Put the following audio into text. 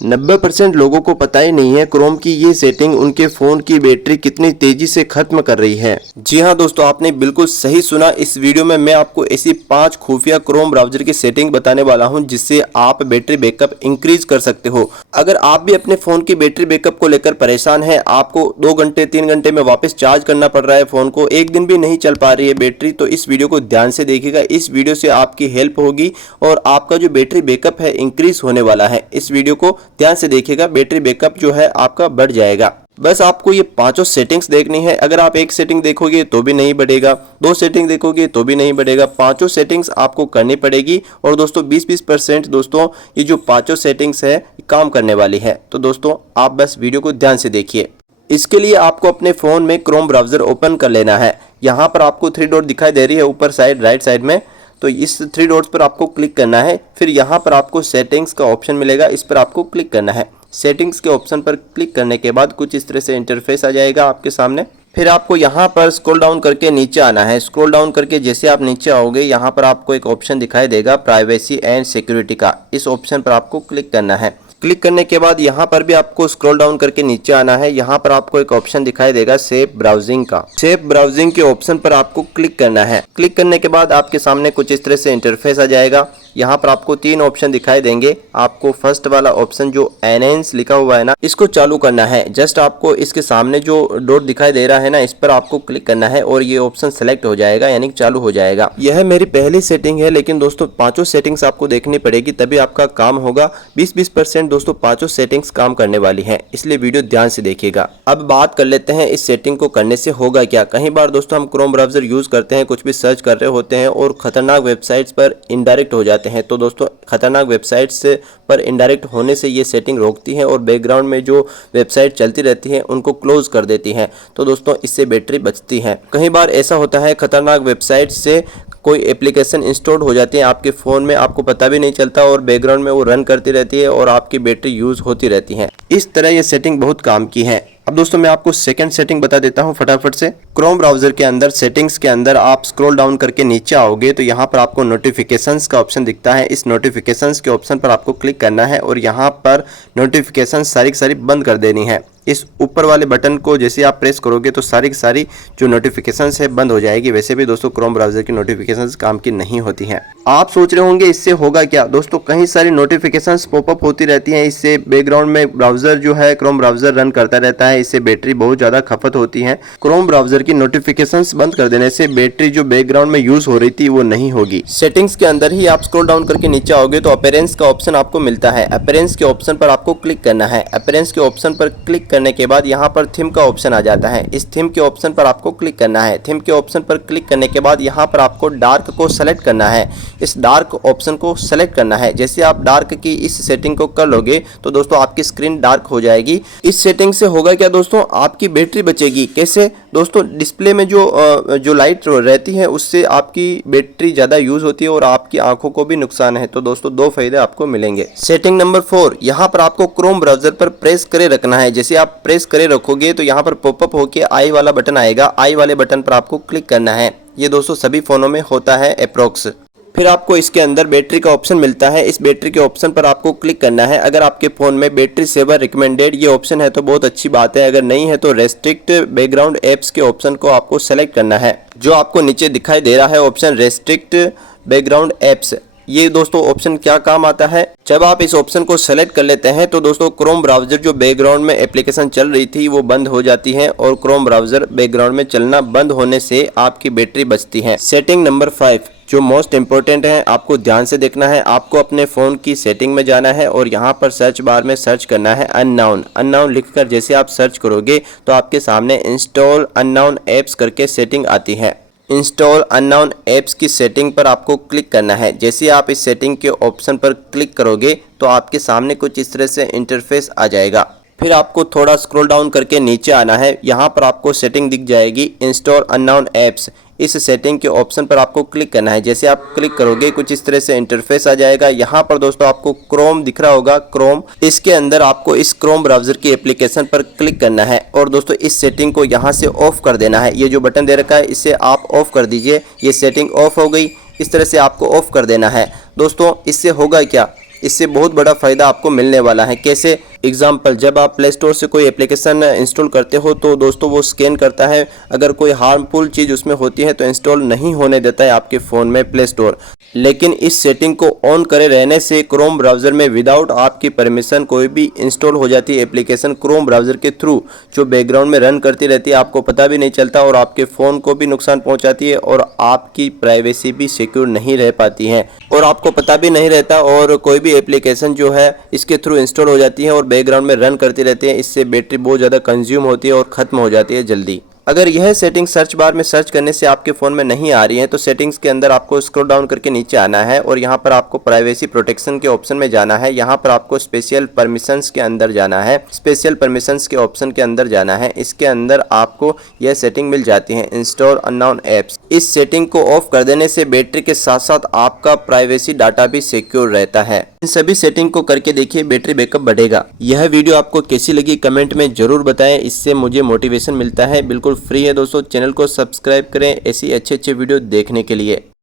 90% लोगों को पता ही नहीं है क्रोम की ये सेटिंग उनके फ़ोन की बैटरी कितनी तेज़ी से ख़त्म कर रही है। जी हाँ दोस्तों, आपने बिल्कुल सही सुना। इस वीडियो में मैं आपको ऐसी 5 खुफिया क्रोम ब्राउज़र की सेटिंग बताने वाला हूं जिससे आप बैटरी बैकअप इंक्रीज कर सकते हो। अगर आप भी अपने फ़ोन की बैटरी बैकअप को लेकर परेशान हैं, आपको 2 घंटे 3 घंटे में वापस चार्ज करना पड़ रहा है फ़ोन को, एक दिन भी नहीं चल पा रही है बैटरी, तो इस वीडियो को ध्यान से देखिएगा। इस वीडियो से आपकी हेल्प होगी और आपका जो बैटरी बैकअप है इंक्रीज होने वाला है। इस वीडियो को ध्यान से देखिएगा, बैटरी बैकअप जो है आपका बढ़ जाएगा। बस आपको ये पांचों सेटिंग्स देखनी है। अगर आप एक सेटिंग देखोगे तो भी नहीं बढ़ेगा, 2 सेटिंग देखोगे तो भी नहीं बढ़ेगा, पांचों सेटिंग्स आपको करनी पड़ेगी। और दोस्तों 20-20% दोस्तों ये जो पांचों सेटिंग्स है काम करने वाली है। तो दोस्तों आप बस वीडियो को ध्यान से देखिए। इसके लिए आपको अपने फ़ोन में क्रोम ब्राउज़र ओपन कर लेना है। यहाँ पर आपको 3 डॉट दिखाई दे रही है ऊपर साइड राइट साइड में, तो इस 3 डॉट्स पर आपको क्लिक करना है। फिर यहाँ पर आपको सेटिंग्स का ऑप्शन मिलेगा, इस पर आपको क्लिक करना है। सेटिंग्स के ऑप्शन पर क्लिक करने के बाद कुछ इस तरह से इंटरफेस आ जाएगा आपके सामने। फिर आपको यहाँ पर स्क्रॉल डाउन करके नीचे आना है। स्क्रॉल डाउन करके जैसे आप नीचे आओगे, यहाँ पर आपको एक ऑप्शन दिखाई देगा प्राइवेसी एंड सिक्योरिटी का। इस ऑप्शन पर आपको क्लिक करना है। क्लिक करने के बाद यहाँ पर भी आपको स्क्रॉल डाउन करके नीचे आना है। यहाँ पर आपको एक ऑप्शन दिखाई देगा सेफ ब्राउजिंग का। सेफ ब्राउजिंग के ऑप्शन पर आपको क्लिक करना है। क्लिक करने के बाद आपके सामने कुछ इस तरह से इंटरफेस आ जाएगा। यहाँ पर आपको 3 ऑप्शन दिखाई देंगे। आपको फर्स्ट वाला ऑप्शन जो एनहेंस लिखा हुआ है ना, इसको चालू करना है। जस्ट आपको इसके सामने जो डॉट दिखाई दे रहा है ना, इस पर आपको क्लिक करना है और ये ऑप्शन सेलेक्ट हो जाएगा, यानी चालू हो जाएगा। यह मेरी पहली सेटिंग है, लेकिन दोस्तों पांचों सेटिंग्स आपको देखनी पड़ेगी तभी आपका काम होगा। 20-20% दोस्तों पांचों सेटिंग्स काम करने वाली है, इसलिए वीडियो ध्यान से देखिएगा। अब बात कर लेते हैं इस सेटिंग को करने से होगा क्या। कई बार दोस्तों हम क्रोम ब्राउज़र यूज करते हैं, कुछ भी सर्च कर रहे होते हैं और खतरनाक वेबसाइट्स पर इनडायरेक्ट हो जाते हैं। तो दोस्तों खतरनाक वेबसाइट्स पर इनडायरेक्ट होने से ये सेटिंग रोकती है और बैकग्राउंड में जो वेबसाइट चलती रहती है उनको क्लोज कर देती है। तो दोस्तों इससे बैटरी बचती है। कई बार ऐसा होता है खतरनाक वेबसाइट से कोई एप्लीकेशन इंस्टॉल हो जाती है आपके फ़ोन में, आपको पता भी नहीं चलता और बैकग्राउंड में वो रन करती रहती है और आपकी बैटरी यूज़ होती रहती है। इस तरह ये सेटिंग बहुत काम की है। अब दोस्तों मैं आपको सेकंड सेटिंग बता देता हूं फटाफट से। क्रोम ब्राउज़र के अंदर सेटिंग्स के अंदर आप स्क्रॉल डाउन करके नीचे आओगे तो यहाँ पर आपको नोटिफिकेशंस का ऑप्शन दिखता है। इस नोटिफिकेशंस के ऑप्शन पर आपको क्लिक करना है और यहाँ पर नोटिफिकेशन सारी की सारी बंद कर देनी है। इस ऊपर वाले बटन को जैसे आप प्रेस करोगे तो सारी की सारी जो नोटिफिकेशंस है बंद हो जाएगी। वैसे भी दोस्तों क्रोम ब्राउज़र की नोटिफिकेशंस काम की नहीं होती हैं। आप सोच रहे होंगे इससे होगा क्या। दोस्तों कई सारी नोटिफिकेशंस पॉपअप होती रहती हैं, इससे बैकग्राउंड में ब्राउज़र जो है क्रोम ब्राउज़र रन करता रहता है, इससे बैटरी बहुत ज़्यादा खपत होती है। क्रोम ब्राउज़र की नोटिफिकेशंस बंद कर देने से बैटरी जो बैकग्राउंड में यूज़ हो रही थी वो नहीं होगी। सेटिंग्स के अंदर ही आप स्क्रॉल डाउन करके नीचे आओगे तो अपीयरेंस का ऑप्शन आपको मिलता है। अपीयरेंस के ऑप्शन पर आपको क्लिक करना है। अपीयरेंस के ऑप्शन पर क्लिक करने के बाद यहाँ पर थीम का ऑप्शन आ जाता है। इस थीम के ऑप्शन पर आपको क्लिक करना है। थीम के ऑप्शन पर क्लिक करने के बाद यहाँ पर आपको डार्क को सेलेक्ट करना है। इस डार्क ऑप्शन को सेलेक्ट करना है। जैसे आप डार्क की इस सेटिंग को कर लोगे तो दोस्तों आपकी स्क्रीन डार्क हो जाएगी। इस सेटिंग से होगा क्या दोस्तों, आपकी बैटरी बचेगी। कैसे दोस्तों, डिस्प्ले में जो लाइट रहती है उससे आपकी बैटरी ज़्यादा यूज़ होती है और आपकी आंखों को भी नुकसान है। तो दोस्तों 2 फायदे आपको मिलेंगे। सेटिंग नंबर 4, यहाँ पर आपको क्रोम ब्राउज़र पर प्रेस करे रखना है। जैसे आप प्रेस करे रखोगे तो यहाँ पर पॉपअप होके आई वाला बटन आएगा। आई वाले बटन पर आपको क्लिक करना है। ये दोस्तों सभी फ़ोनों में होता है अप्रोक्स। फिर आपको इसके अंदर बैटरी का ऑप्शन मिलता है। इस बैटरी के ऑप्शन पर आपको क्लिक करना है। अगर आपके फ़ोन में बैटरी सेवर रिकमेंडेड ये ऑप्शन है तो बहुत अच्छी बात है, अगर नहीं है तो रेस्ट्रिक्ट बैकग्राउंड एप्स के ऑप्शन को आपको सेलेक्ट करना है। जो आपको नीचे दिखाई दे रहा है ऑप्शन रेस्ट्रिक्ट बैकग्राउंड एप्स, ये दोस्तों ऑप्शन क्या काम आता है। जब आप इस ऑप्शन को सेलेक्ट कर लेते हैं तो दोस्तों क्रोम ब्राउज़र जो बैकग्राउंड में एप्लीकेशन चल रही थी वो बंद हो जाती है और क्रोम ब्राउज़र बैकग्राउंड में चलना बंद होने से आपकी बैटरी बचती है। सेटिंग नंबर 5 जो मोस्ट इंपॉर्टेंट है, आपको ध्यान से देखना है। आपको अपने फ़ोन की सेटिंग में जाना है और यहाँ पर सर्च बार में सर्च करना है अननोन। अननोन लिखकर जैसे आप सर्च करोगे तो आपके सामने इंस्टॉल अननोन एप्स करके सेटिंग आती है। इंस्टॉल अननोन एप्स की सेटिंग पर आपको क्लिक करना है। जैसे आप इस सेटिंग के ऑप्शन पर क्लिक करोगे तो आपके सामने कुछ इस तरह से इंटरफेस आ जाएगा। फिर आपको थोड़ा स्क्रॉल डाउन करके नीचे आना है। यहाँ पर आपको सेटिंग दिख जाएगी इंस्टॉल अननोन एप्स। इस सेटिंग के ऑप्शन पर आपको क्लिक करना है। जैसे आप क्लिक करोगे कुछ इस तरह से इंटरफेस आ जाएगा। यहाँ पर दोस्तों आपको क्रोम दिख रहा होगा, क्रोम, इसके अंदर आपको इस क्रोम ब्राउज़र की एप्लीकेशन पर क्लिक करना है और दोस्तों इस सेटिंग को यहाँ से ऑफ कर देना है। ये जो बटन दे रखा है इसे आप ऑफ कर दीजिए। ये सेटिंग ऑफ हो गई। इस तरह से आपको ऑफ कर देना है। दोस्तों इससे होगा क्या, इससे बहुत बड़ा फ़ायदा आपको मिलने वाला है। कैसे? एग्जाम्पल, जब आप प्ले स्टोर से कोई एप्लीकेशन इंस्टॉल करते हो तो दोस्तों वो स्कैन करता है, अगर कोई हार्मफुल चीज़ उसमें होती है तो इंस्टॉल नहीं होने देता है आपके फ़ोन में प्ले स्टोर। लेकिन इस सेटिंग को ऑन करे रहने से क्रोम ब्राउज़र में विदाउट आपकी परमिशन कोई भी इंस्टॉल हो जाती है एप्लीकेशन क्रोम ब्राउज़र के थ्रू, जो बैकग्राउंड में रन करती रहती है, आपको पता भी नहीं चलता और आपके फ़ोन को भी नुकसान पहुंचाती है और आपकी प्राइवेसी भी सिक्योर नहीं रह पाती है और आपको पता भी नहीं रहता। और कोई भी एप्लीकेशन जो है इसके थ्रू इंस्टॉल हो जाती है और बैकग्राउंड में रन करती रहती है, इससे बैटरी बहुत ज़्यादा कंज्यूम होती है और ख़त्म हो जाती है जल्दी। अगर यह सेटिंग सर्च बार में सर्च करने से आपके फ़ोन में नहीं आ रही है तो सेटिंग्स के अंदर आपको स्क्रॉल डाउन करके नीचे आना है और यहाँ पर आपको प्राइवेसी प्रोटेक्शन के ऑप्शन में जाना है। यहाँ पर आपको स्पेशल परमिशंस के अंदर जाना है, स्पेशल परमिशंस के ऑप्शन के अंदर जाना है। इसके अंदर आपको यह सेटिंग मिल जाती है, इंस्टॉल अननोन ऐप्स। इस सेटिंग को ऑफ कर देने से बैटरी के साथ साथ आपका प्राइवेसी डाटा भी सिक्योर रहता है। इन सभी सेटिंग को करके देखिए, बैटरी बैकअप बढ़ेगा। यह वीडियो आपको कैसी लगी कमेंट में जरूर बताएं, इससे मुझे मोटिवेशन मिलता है। बिल्कुल फ्री है दोस्तों, चैनल को सब्सक्राइब करें ऐसी अच्छे वीडियो देखने के लिए।